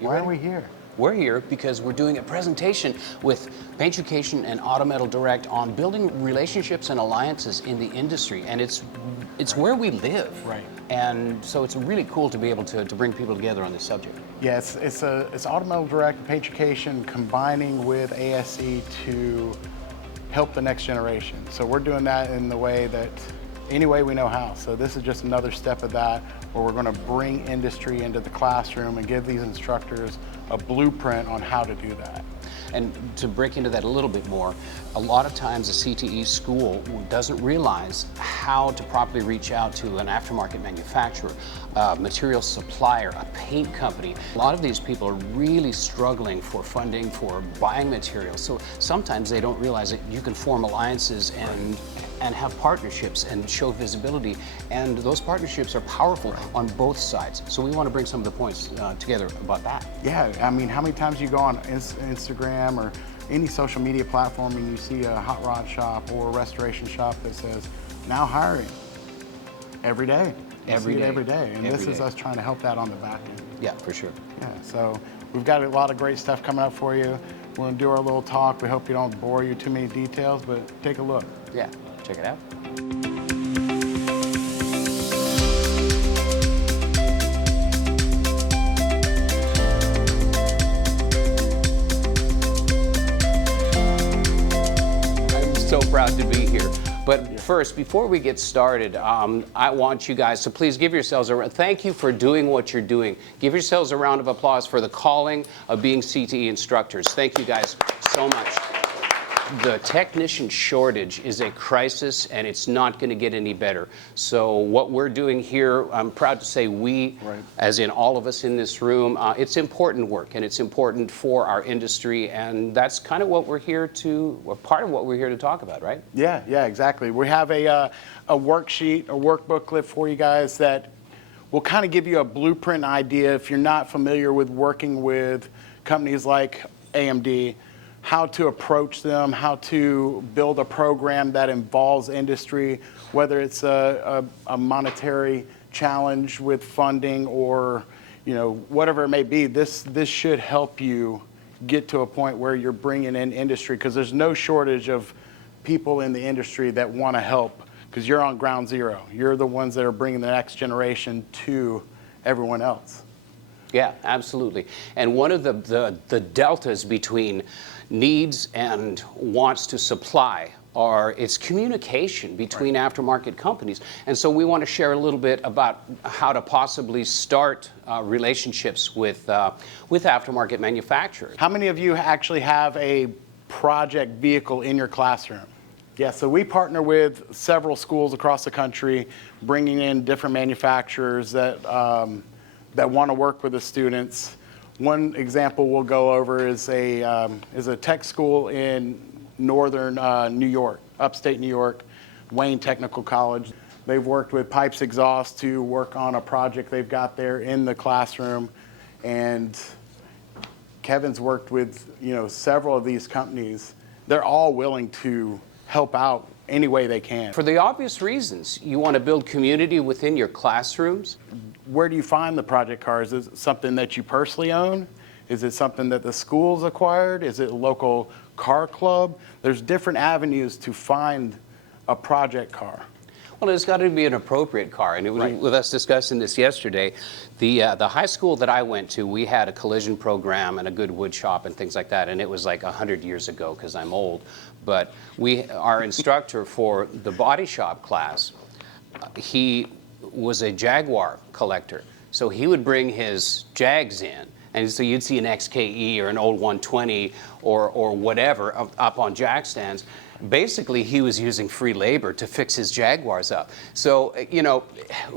Why are we here? We're here because we're doing a presentation with Paint Education and Automotive Direct on building relationships and alliances in the industry, and it's where we live. Right. And so it's really cool to be able to bring people together on this subject. Yeah, it's Automotive Direct and Paint Education combining with ASE to help the next generation. So we're doing that in the way that any way we know how. So this is just another step of that, where we're going to bring industry into the classroom and give these instructors a blueprint on how to do that. And to break into that a little bit more, a lot of times a CTE school doesn't realize how to properly reach out to an aftermarket manufacturer, a material supplier, a paint company. A lot of these people are really struggling for funding for buying materials. So sometimes they don't realize that you can form alliances and have partnerships and show visibility. And those partnerships are powerful on both sides. So we want to bring some of the points together about that. Yeah, I mean, how many times you go on Instagram or any social media platform and you see a hot rod shop or a restoration shop that says, now hiring, every day. Every day. Every day. And this is us trying to help that on the back end. Yeah, for sure. Yeah, so we've got a lot of great stuff coming up for you. We're going to do our little talk. We hope you don't bore you too many details, but take a look. Yeah, check it out. So proud to be here. But first, before we get started, I want you guys to please give yourselves thank you for doing what you're doing. Give yourselves a round of applause for the calling of being CTE instructors. Thank you guys so much. The technician shortage is a crisis, and it's not going to get any better. So what we're doing here, I'm proud to say we, as in all of us in this room, it's important work, and it's important for our industry, and that's kind of what we're here to, or part of what we're here to talk about, right? Yeah, exactly. We have a worksheet, a workbooklet for you guys that will kind of give you a blueprint idea if you're not familiar with working with companies like AMD, how to approach them, how to build a program that involves industry, whether it's a monetary challenge with funding or whatever it may be. This should help you get to a point where you're bringing in industry, because there's no shortage of people in the industry that want to help, because you're on ground zero. You're the ones that are bringing the next generation to everyone else. Yeah, absolutely. And one of the deltas between needs and wants to supply it's communication between aftermarket companies. And so we want to share a little bit about how to possibly start relationships with aftermarket manufacturers. How many of you actually have a project vehicle in your classroom? Yeah, so we partner with several schools across the country, bringing in different manufacturers that want to work with the students. One example we'll go over is a tech school in northern New York, upstate New York, Wayne Technical College. They've worked with Pipes Exhaust to work on a project they've got there in the classroom, and Kevin's worked with several of these companies. They're all willing to help out any way they can. For the obvious reasons. You want to build community within your classrooms. Where do you find the project cars? Is it something that you personally own? Is it something that the school's acquired? Is it a local car club? There's different avenues to find a project car. Well, it's got to be an appropriate car, and it was with us discussing this yesterday. The high school that I went to, we had a collision program and a good wood shop and things like that, and it was like 100 years ago because I'm old. But our instructor for the body shop class, he was a Jaguar collector, so he would bring his Jags in. And so you'd see an XKE or an old 120 or whatever up on jack stands. Basically, he was using free labor to fix his Jaguars up. So,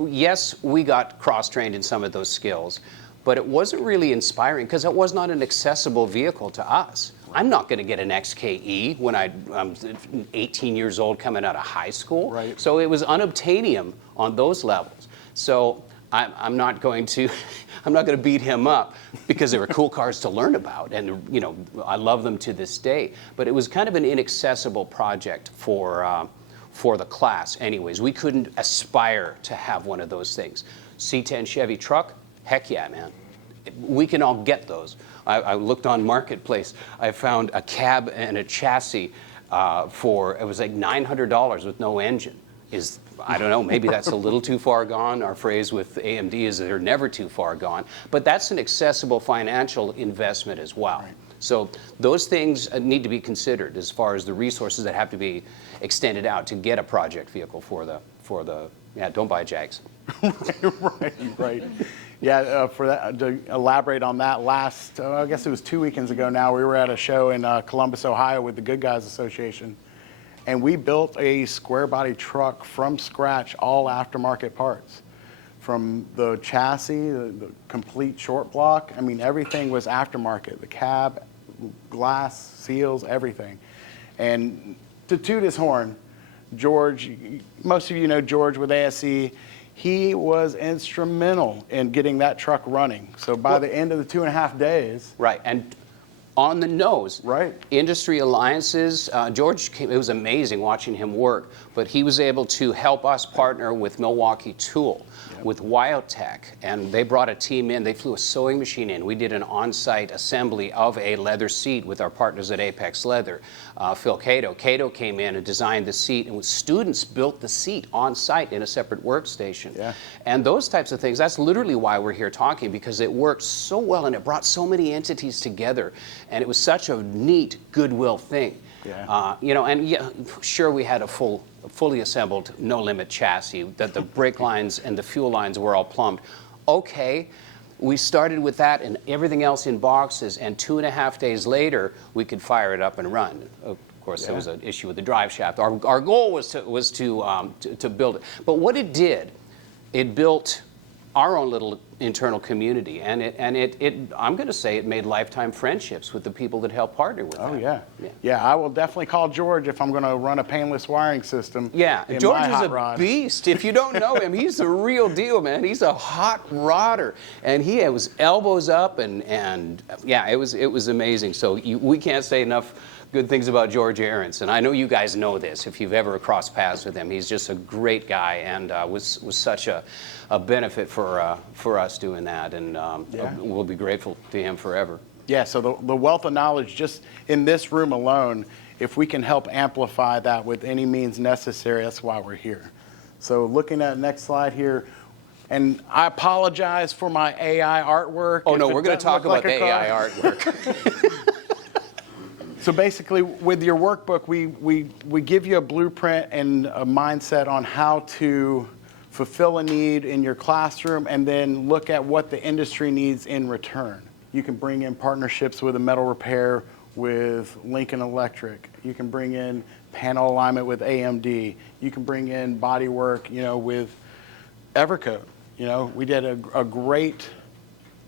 yes, we got cross-trained in some of those skills, but it wasn't really inspiring because it was not an accessible vehicle to us. I'm not going to get an XKE when I'm 18 years old coming out of high school. Right. So it was unobtainium on those levels. So I'm not going to beat him up because they were cool cars to learn about, and I love them to this day. But it was kind of an inaccessible project for the class. Anyways, we couldn't aspire to have one of those things. C10 Chevy truck, heck yeah, man. we can all get those. I looked on Marketplace. I found a cab and a chassis for, it was like $900 with no engine. I don't know, maybe that's a little too far gone. Our phrase with AMD is that they're never too far gone. But that's an accessible financial investment as well. Right. So those things need to be considered as far as the resources that have to be extended out to get a project vehicle for the yeah, don't buy Jags. Right. Yeah, for that, to elaborate on that, last, I guess it was 2 weekends ago now, we were at a show in Columbus, Ohio with the Goodguys Association, and we built a square body truck from scratch, all aftermarket parts. From the chassis, the complete short block, I mean, everything was aftermarket. The cab, glass, seals, everything. And to toot his horn, George, most of you know George with ASE, he was instrumental in getting that truck running. So by the end of the 2.5 days. Right, and on the nose. Right. Industry alliances, George came, it was amazing watching him work, but he was able to help us partner with Milwaukee Tool, with Wyotech, and they brought a team in. They flew a sewing machine in. We did an on-site assembly of a leather seat with our partners at Apex Leather. Phil Cato. Cato came in and designed the seat, and students built the seat on-site in a separate workstation. Yeah. And those types of things, that's literally why we're here talking, because it worked so well and it brought so many entities together, and it was such a neat goodwill thing. Yeah. You know, and yeah, sure, we had a fully assembled no-limit chassis, that the brake lines and the fuel lines were all plumbed. Okay, we started with that and everything else in boxes, and 2.5 days later, we could fire it up and run. Of course, there was an issue with the drive shaft. Our goal was to build it. But what it did, it built our own little internal community, and I'm going to say it made lifetime friendships with the people that help partner with Oh, yeah. Yeah, I will definitely call George if I'm going to run a painless wiring system. Yeah, George is a beast. If you don't know him, he's the real deal, man. He's a hot rodder, and he was elbows up, and yeah, it was amazing. So we can't say enough good things about George Ahrens, and I know you guys know this if you've ever crossed paths with him. He's just a great guy, and was such a benefit for us doing that, and we'll be grateful to him forever. Yeah, so the wealth of knowledge just in this room alone, if we can help amplify that with any means necessary, that's why we're here. So looking at next slide here, and I apologize for my AI artwork. Oh no, we're going to talk about the AI artwork. So basically, with your workbook, we give you a blueprint and a mindset on how to fulfill a need in your classroom, and then look at what the industry needs in return. You can bring in partnerships with a metal repair with Lincoln Electric. You can bring in panel alignment with AMD. You can bring in body work, you know, with Evercoat. You know, we did a great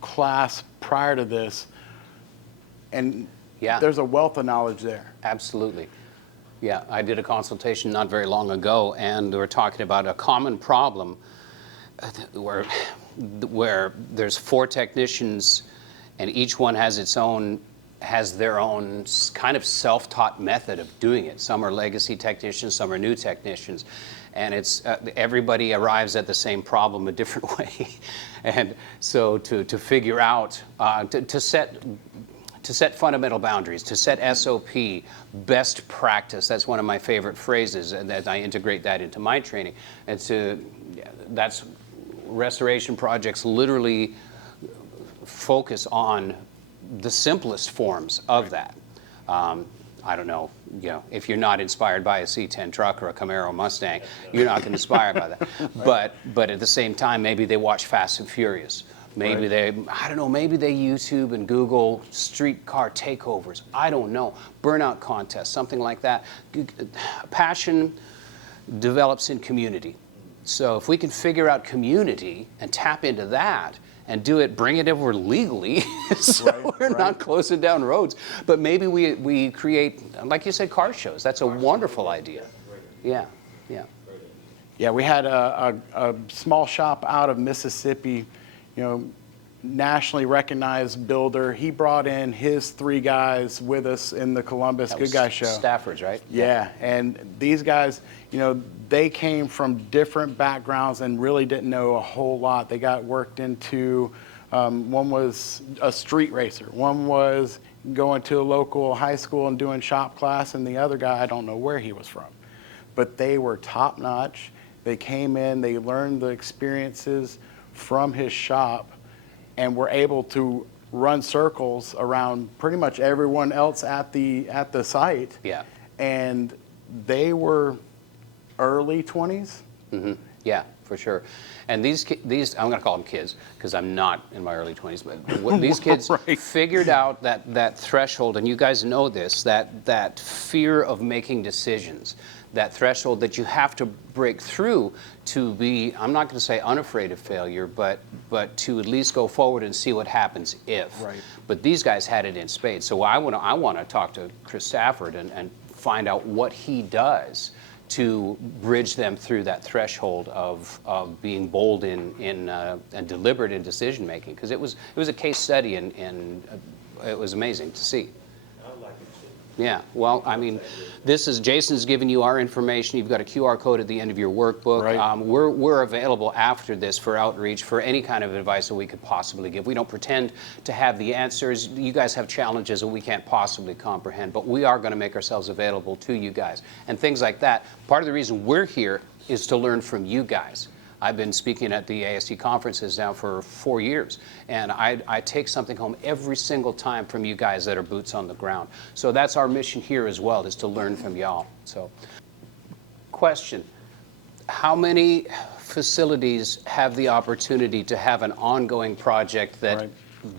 class prior to this, and there's a wealth of knowledge there. Absolutely. Yeah, I did a consultation not very long ago, and we were talking about a common problem where there's 4 technicians, and each one has their own kind of self-taught method of doing it. Some are legacy technicians, some are new technicians, and it's everybody arrives at the same problem a different way. And so to figure out, to set fundamental boundaries, to set SOP, best practice. That's one of my favorite phrases, and that I integrate that into my training. And that's restoration projects literally focus on the simplest forms of that. I don't know, you know, if you're not inspired by a C10 truck or a Camaro Mustang, you're not going to be inspired by that. Right. But at the same time, maybe they watch Fast and Furious. Maybe I don't know, maybe they YouTube and Google streetcar takeovers. I don't know. Burnout contests, something like that. Passion develops in community. So if we can figure out community and tap into that and do it, bring it over legally, so we're not closing down roads. But maybe we create, like you said, car shows. That's a wonderful idea. Yeah, yeah. Yeah, we had a small shop out of Mississippi, you know, nationally recognized builder. He brought in his 3 guys with us in the Columbus Goodguys show. Staffers, right? Yeah, and these guys, you know, they came from different backgrounds and really didn't know a whole lot. They got worked into One was a street racer. One was going to a local high school and doing shop class, and the other guy, I don't know where he was from. But they were top notch. They came in, they learned the experiences from his shop, and were able to run circles around pretty much everyone else at the site. Yeah. And they were early 20s. Mm-hmm. Yeah, for sure. And these I'm going to call them kids because I'm not in my early 20s, but these kids Right. figured out that threshold, and you guys know this, that fear of making decisions, that threshold that you have to break through to be, I'm not going to say unafraid of failure, but to at least go forward and see what happens if. Right. But these guys had it in spades. So I want to talk to Chris Stafford and find out what he does to bridge them through that threshold of being bold and deliberate in decision making, because it was a case study and it was amazing to see. Yeah, well, I mean, Jason's given you our information. You've got a QR code at the end of your workbook. Right. We're available after this for outreach for any kind of advice that we could possibly give. We don't pretend to have the answers. You guys have challenges that we can't possibly comprehend, but we are going to make ourselves available to you guys. And things like that. Part of the reason we're here is to learn from you guys. I've been speaking at the ASE conferences now for 4 years, and I take something home every single time from you guys that are boots on the ground. So that's our mission here as well, is to learn from y'all. So, question, how many facilities have the opportunity to have an ongoing project that Right.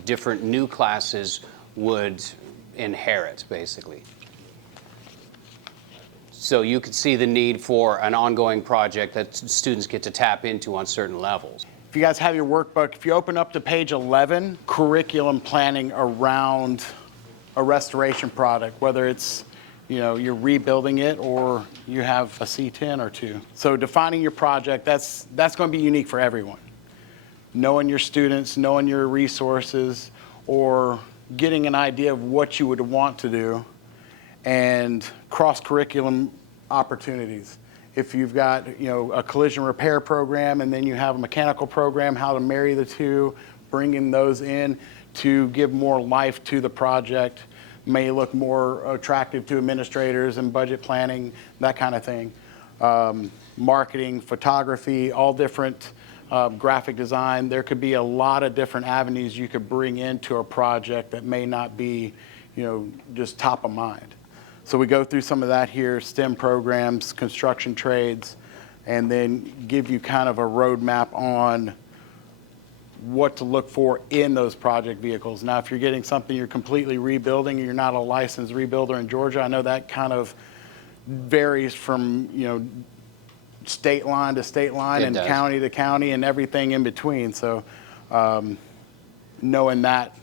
different new classes would inherit, basically? So you could see the need for an ongoing project that students get to tap into on certain levels. If you guys have your workbook, if you open up to page 11, curriculum planning around a restoration product, whether it's, you're rebuilding it or you have a C10 or two. So defining your project, that's going to be unique for everyone. Knowing your students, knowing your resources, or getting an idea of what you would want to do, and cross-curriculum opportunities. If you've got, a collision repair program and then you have a mechanical program, how to marry the two, bringing those in to give more life to the project, may look more attractive to administrators and budget planning, that kind of thing. Marketing, photography, all different graphic design. There could be a lot of different avenues you could bring into a project that may not be, just top of mind. So we go through some of that here, STEM programs, construction trades, and then give you kind of a roadmap on what to look for in those project vehicles. Now, if you're getting something you're completely rebuilding and you're not a licensed rebuilder in Georgia, I know that kind of varies from, state line to state line and county to county and everything in between. So knowing that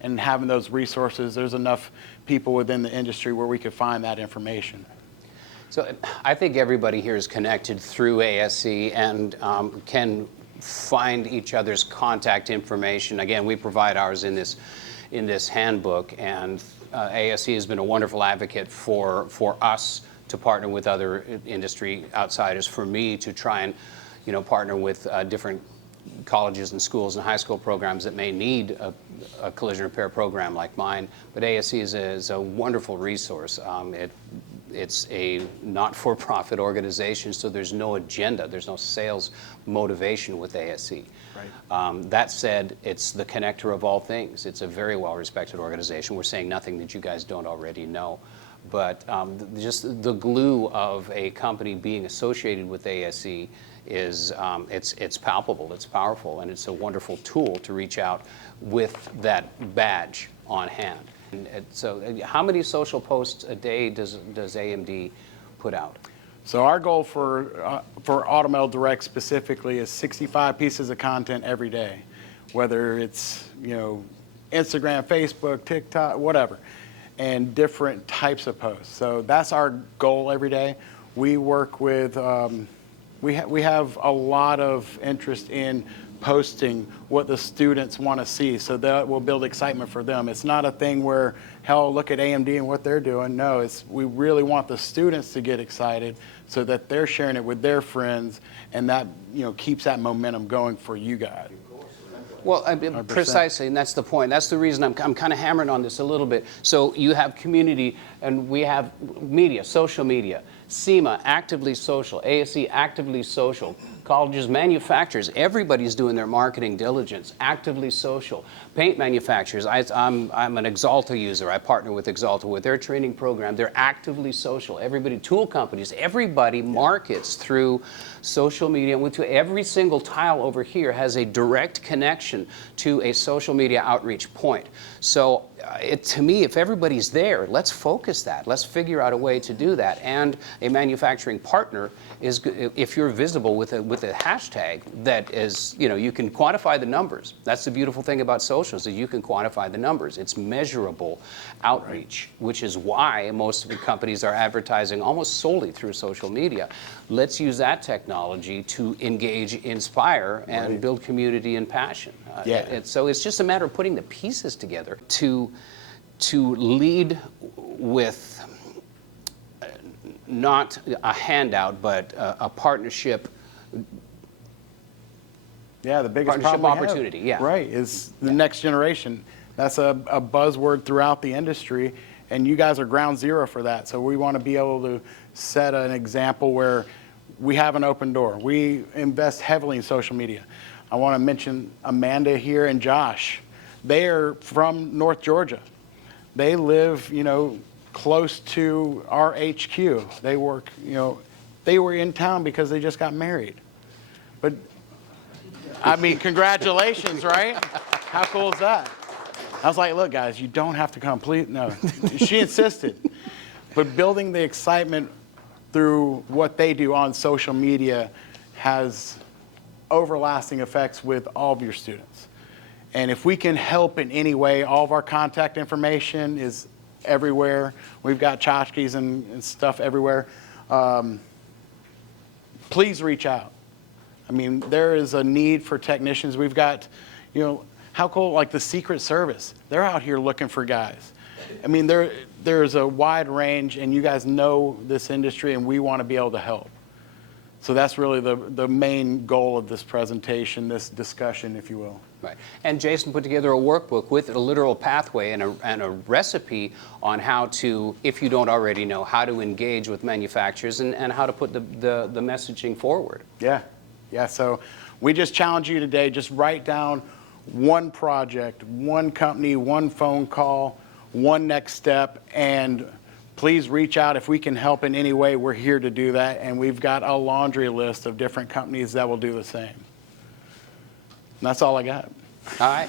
and having those resources, there's enough people within the industry where we could find that information. So I think everybody here is connected through ASE and can find each other's contact information. Again, we provide ours in this handbook, and ASE has been a wonderful advocate for us to partner with other industry outsiders, for me to try and partner with different colleges and schools and high school programs that may need a collision repair program like mine. But ASE is a wonderful resource. It's a not-for-profit organization, so there's no agenda. There's no sales motivation with ASE. Right. That said, it's the connector of all things. It's a very well-respected organization. We're saying nothing that you guys don't already know. But just the glue of a company being associated with ASE is it's palpable, it's powerful, and it's a wonderful tool to reach out with that badge on hand. And so how many social posts a day does AMD put out? So our goal for Automotive Direct specifically is 65 pieces of content every day, whether it's Instagram, Facebook, TikTok, whatever, and different types of posts. So that's our goal every day. We work with we have a lot of interest in posting what the students want to see, so that will build excitement for them. It's not a thing where, hell, look at AMD and what they're doing. No, we really want the students to get excited so that they're sharing it with their friends, and that keeps that momentum going for you guys. Well, precisely, and that's the point. That's the reason I'm kind of hammering on this a little bit. So you have community, and we have media, social media. SEMA, actively social. ASE, actively social. Colleges, manufacturers, everybody's doing their marketing diligence, actively social. Paint manufacturers, I'm an Axalta user. I partner with Axalta with their training program. They're actively social. Everybody, tool companies, everybody markets through social media. And every single tile over here has a direct connection to a social media outreach point. So to me, if everybody's there, let's focus that. Let's figure out a way to do that. And a manufacturing partner is, if you're visible with a hashtag that is, you can quantify the numbers. That's the beautiful thing about socials, is you can quantify the numbers. It's measurable outreach, which is why most companies are advertising almost solely through social media. Let's use that technology to engage, inspire, and build community and passion. So it's just a matter of putting the pieces together to lead with not a handout, but a partnership. Yeah, the biggest partnership problem opportunity. Yeah, right, is the next generation. That's a buzzword throughout the industry, and you guys are ground zero for that. So we want to be able to set an example where we have an open door. We invest heavily in social media. I want to mention Amanda here and Josh. They are from North Georgia. They live, close to our HQ. They work, they were in town because they just got married. But, I mean, congratulations, right? How cool is that? I was like, look, guys, you don't have to come. Please, no. She insisted. But building the excitement through what they do on social media has overlasting effects with all of your students. And if we can help in any way, all of our contact information is everywhere. We've got tchotchkes and stuff everywhere. Please reach out. I mean, there is a need for technicians. We've got, how cool, like the Secret Service. They're out here looking for guys. I mean, there's a wide range, and you guys know this industry, and we want to be able to help. So that's really the main goal of this presentation, this discussion, if you will. Right. And Jason put together a workbook with a literal pathway and a recipe on how to, if you don't already know, how to engage with manufacturers and how to put the messaging forward. Yeah. Yeah. So we just challenge you today, just write down one project, one company, one phone call, one next step, and please reach out if we can help in any way. We're here to do that, and we've got a laundry list of different companies that will do the same. And that's all I got. All right.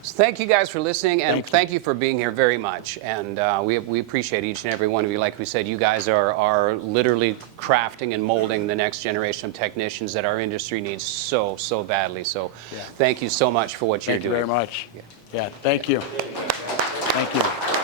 So thank you guys for listening, and thank you for being here very much. And we appreciate each and every one of you. Like we said, you guys are literally crafting and molding the next generation of technicians that our industry needs so badly. So thank you so much for what you're doing. Thank you very much. Yeah, thank you. Thank you.